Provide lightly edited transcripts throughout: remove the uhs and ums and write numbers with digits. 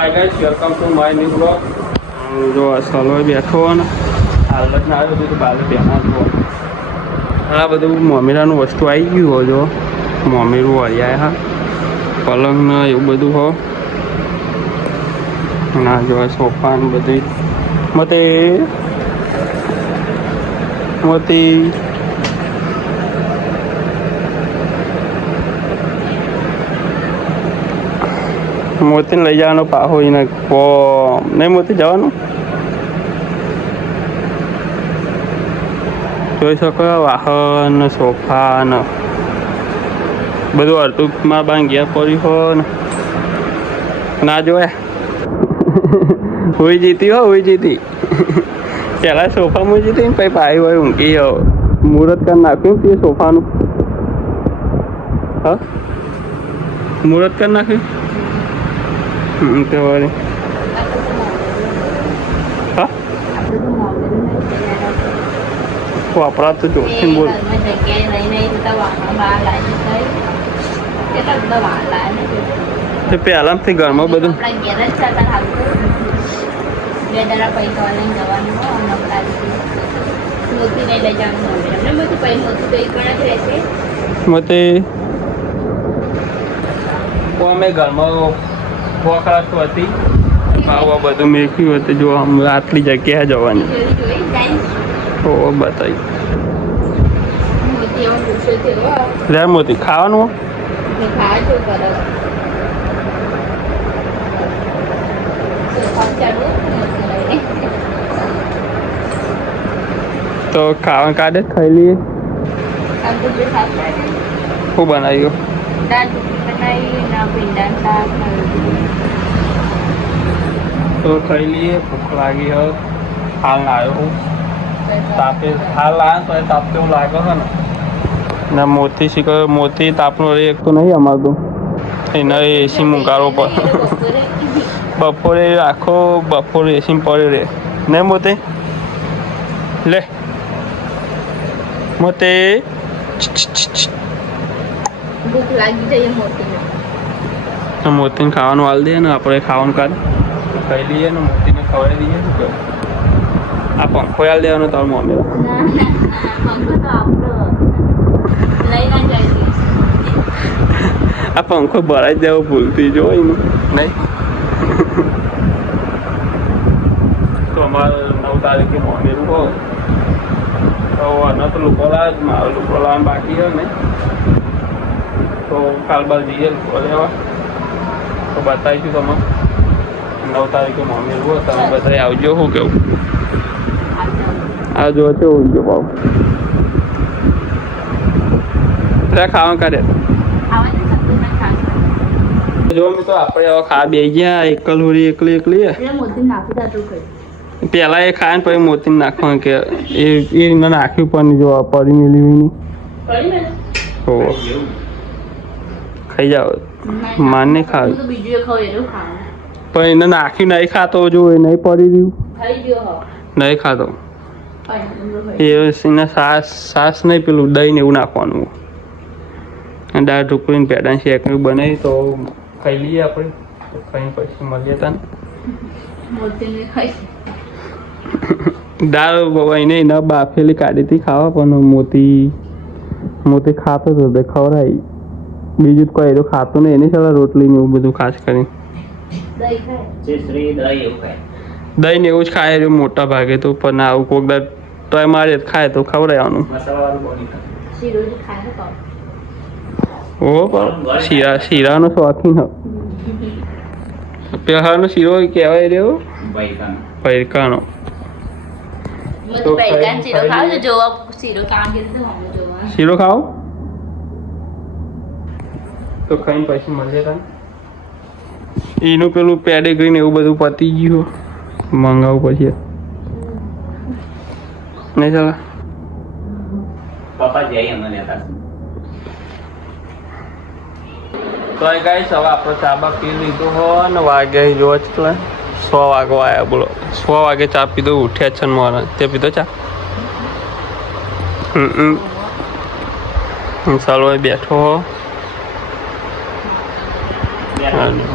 Hi guys, welcome to my new blog. જો સલોય બેઠો ને હાલત ના આવ્યો બધું બાલે બેઠા જો આ બધું મમ્મીરાનું વસ્તુ આવી ગયું હો. જો મમ્મીરું હરિયા હા પલંગ ને એવું બધું હો ના જો સોફા ને બધું મોતી મોતીને લઈ જવાનો પાહો એને નહીં મોતી જવાનું જોઈ શકો વાહન સોફા ને બધું અડધુંમાં બાંધ ગયા પડ્યું હો ને ના જોયા હુઈ જીતી પહેલાં સોફામાં જીતી ને પછી પાઈ હોય ઊંઘી હો મુહૂર્ત કરી નાખ્યું તે સોફાનું હા મુહૂર્ત કરી નાખ્યું તો વળી હા વાપરા તો જોશી બોલ પહેલાંથી ઘરમાં બધું મોતી અમે ઘરમાં વખરાતું હતી આવા બધું મેખ્યું હતું જો આટલી જગ્યા જવાની તો બતાવી રે મોતી ખાવાનું તો ખાવા કાઢે ખાઈ લઈએ શું બનાવ્યું તો ખાઈ લઈએ ભૂખ લાગી હોય હાલ આવ્યો હું તાપે હાલ આવ્યો તો તાપ કેવું લાગે છે ને મોતી શીખો મોતી તાપનો એક તો નહીં અમારું એના એસી મુકારો પર બપોરે આખો બપોરે એસી પડ્યો રે નહીં મોતી લે મોતી ભૂખ લાગી જાય મોતીને ખાવાનું હાલ દઈએ ને આપણે ખાવાનું કાઢ ખાઈ લઈએ ને મોતીને ખવડાવી દઈએ શું કહ્યું આ પંખો હાલ દેવાનો તાર મમ્મી આ પંખો ભરાઈ જ જવો ભૂલતી જોઈ ને નહીં તો અમારે 9 તારીખે મોમેરું હોય તો આનો તો લોકો લાવે મારો લોકો લાવવાનું બાકી હોય ને તો કાલ બાદ જઈએ લોકો લેવા તો બતાવીશું તમે 9 તારીખે મોમેરું હોય તમે બધા આવજો શું કેવું આવજો છે ઊંઘજો ભાવ ખાવા કાઢે જો તો આપણે હવે ખા બે ગયા એકલી પેલા એ ખાય ને પછી મોતી નાખવાનું કે એ નાખ્યું પણ જો પડી મેલી નહીં ખાઈ જાવ માને ખાવ પણ એને નાખ્યું નહીં ખાતો જો એ નહીં પડી રહ્યું નહીં ખાતો એના સાસ નહીં પેલું દહીં ને એવું નાખવાનું દાળ ઢોકળીને પેડા શેકનું બનાવી તો ખાઈ લઈએ આપણે ખાઈ પછી મળીએ તને દાળ એને એના બાફેલી કાઢીથી ખાવા પણ મોતી ખાતો હતો તે ખવડાવી બીજું કોઈ એવું ખાતું નહીં એની સારા રોટલી ને એવું બધું ખાસ કરીને દહીં ને એવું જ ખાય મોટા ભાગે તો પણ આવું કોક દાળ ટ્રાય મારે ખાય તો ખવડાવવાનું ઓ શીરાનો શોખીન પેહાનો શીરો કહેવાય રહ્યો પૈરકાનો શીરો ખાઓ તો ખાઈને પછી મળીએ તને એનું પેલું પેડિગ્રી ને એવું બધું પતી ગયું મંગાવવું પછી નહીં ચાલે પપ્પા જઈએ મને તો ગાઈસ હવે આપણે ચા પી લીધો હોય ને વાગે જો જ 100 વાગવા આવ્યા બોલો 100 વાગે ચા પીધો ઉઠ્યા છે ને મારા તે પીધો ચા ચાલો બેઠો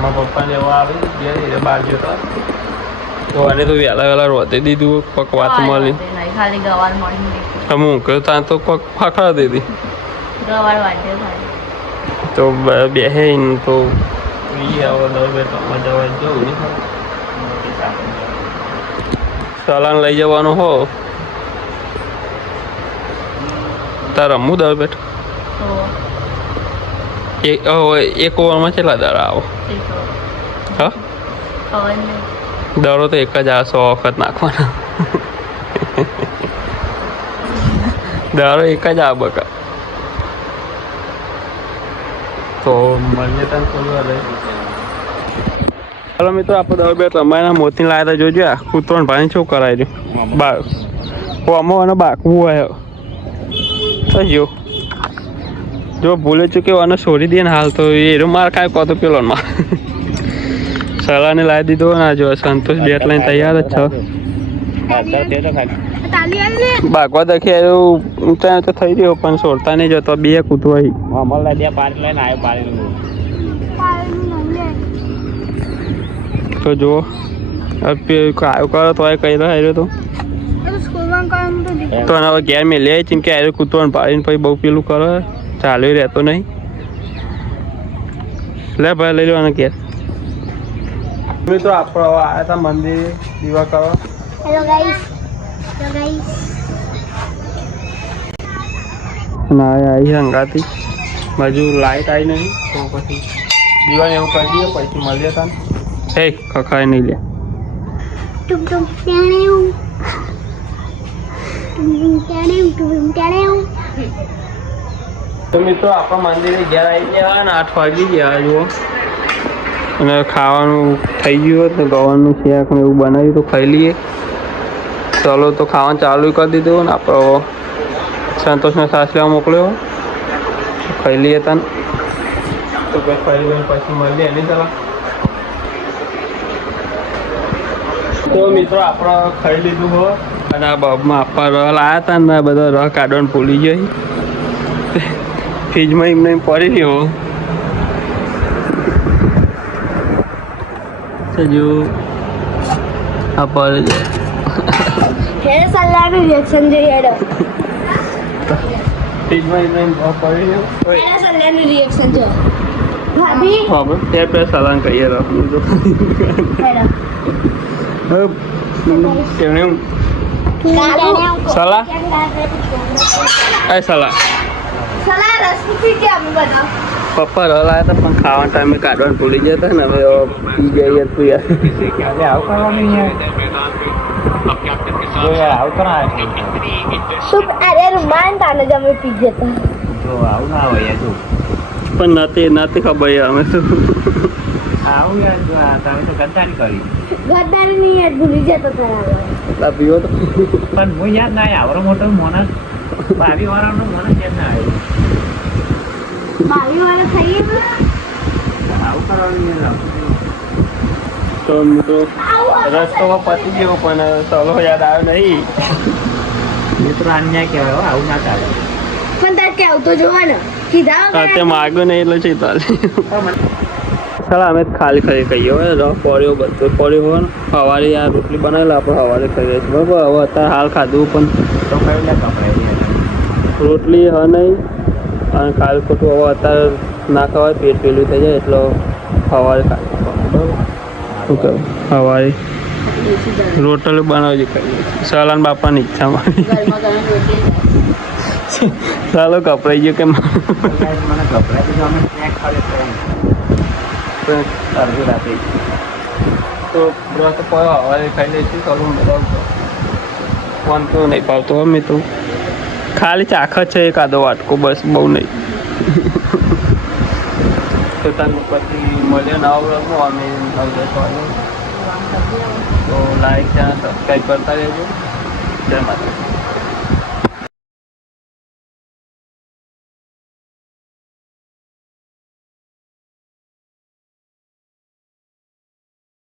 મારા પપ્પા લેવા આવી ગયા એટલે બહાર જતા તો આને તો વહેલા રોતે દીધું કોક વાત મળી ખાલી ગવાર મળી હું કહ્યું ત્યાં તો કોક ફાખડા દીધી ગવાર વાટ્યો ખાલી તો બેહે તો આવો દર બેઠવામાં જવા જવું નહીં સલાન લઈ જવાનું હો તાર રમવું દર બેઠ તો એક ઓવરમાં કેટલા દાડા આવો હા ખબર નહીં દડો તો એક જ આ 100 વખત નાખવાના દડો એક જ આ બકા તો મળીએ તને થોડી વાર ચાલો મિત્રો આપણે દડો બેટ રમાયના મોતી લાવ્યા હતા જોજો આ કૂતરોને ભાઈ શું કરાય રહ્યું બા આમાં અને બાકવું હોય તો જો ભૂલે ચૂક્યો અને છોડી દે ને હાલ તો એનો માર ખાય કહો તો પેલો માર સલાને લાવી દીધો ને જો સંતોષ બેટ લઈને તૈયાર જ છે બાગવા દખી આવ્યું ઊંચા તો થઈ ગયો પણ છોડતા નહીં જતો બે કૂતરો તો જુઓ કાયો કરો તો કહી રહ્યો તો હવે ઘેર મેં લે ચીમ કે આવ્યો કૂતરો પાડીને પછી બહુ પેલું કરે ચાલ્યો રહેતો નહીં લે ભાઈ લઈ લેવાના ઘેર મિત્રો આપણે આવ્યા હતા મંદિરે દીવા કરવા ના આવી હંગાતી બાજુ લાઈટ આવી નહીં તો પછી દીવાને એવું કરી દઈએ પછી મળીએ તને હે ખખાય નહીં લે તો મિત્રો આપણા મંદિરે ઘેર આવી ગયા ને 8 વાગી ગયા જુઓ અને ખાવાનું થઈ ગયું તો ગવાનું શાક ને એવું બનાવ્યું તો ખાઈ લઈએ ચાલો તો ખાવાનું ચાલુ કરી દીધું ને આપણો સંતોષને સાસ લેવા મોકલ્યો ખાઈ લઈએ તને તો પછી મળીએ નહીં ચાલો તો મિત્રો આપણે ખાઈ લીધું હો અને આ બબમાં આપવા રહ લાવ્યા હતા ને બધા રહ કાઢવાનું ભૂલી ગઈ ફ્રીજમાં એમને પડી રહ્યો જો આ પડી ફેર સલાનું રિએક્શન જોઈએ ફ્રીજમાં એમને પડી રહ્યો ફેર સલાનું રિએક્શન જો ભાભી હવે ફેર ફેર સલાન કહીએ રહું જો કેમ સલા એ સલા પપ્પા રલાયા હતા પણ ખાવાના ટાઈમે કાઢવાનું ભૂલી ગયા હતા ને હવે પી જઈએ તું યાર પણ નથી ખબર યાર અમે તો ગદ્દારી નહીં યાદ ભૂલી જતો પીવો તો પણ હું યાદ ના આવડો મોટો મોનસ 22 વાળાનો મોનસ યાદ ના આવ્યો ભાભી વાળા ખાઈએ આવું કરવાનું તો મિત્રો રસ્તો પતી ગયો પણ ચલો યાદ આવ્યો નહીં મિત્રો અન્યાય કહેવાય આવું ના ચાલે પણ તાર કે આવતો જોવા ને કીધા તે માગ્યો નહીં એટલે છે તારે ચાલો અમે ખાલી કહીએ હવે રફ પડ્યો બધો પડ્યો હોય ને સવારે આ રોટલી બનાવેલા આપણે સવારે ખાઈએ છીએ બરાબર હવે અત્યારે હાલ ખાધું પણ તો કઈ લે કપડાય રોટલી હ નહીં અને કાલ ખોટું હવે અત્યારે ના ખવાય પેટ પેલું થઈ જાય એટલે સવારે ખાધું બરાબર શું કહું સવારે રોટલી બનાવજી ખાઈએ સલાન બાપાની ઈચ્છા મારી ચાલો કપડાઈ ગયો કે મને કપડાય અમે સ્નેક ખાલી અડધી રાતે તો રસ પડ્યો હવે ખાઈ લઈશું ચાલો બનાવતો ફોન તો નહીં પાવતો હવે મિત્રો ખાલી ચાખ જ છે એકાદો વાટકો બસ બહુ નહીં તો તને પછી મળ્યો નવા બ્લોગમાં અમે 9-10 વાગે તો લાઈક ચેનલ સબસ્ક્રાઈબ કરતા રહેજો જય માતા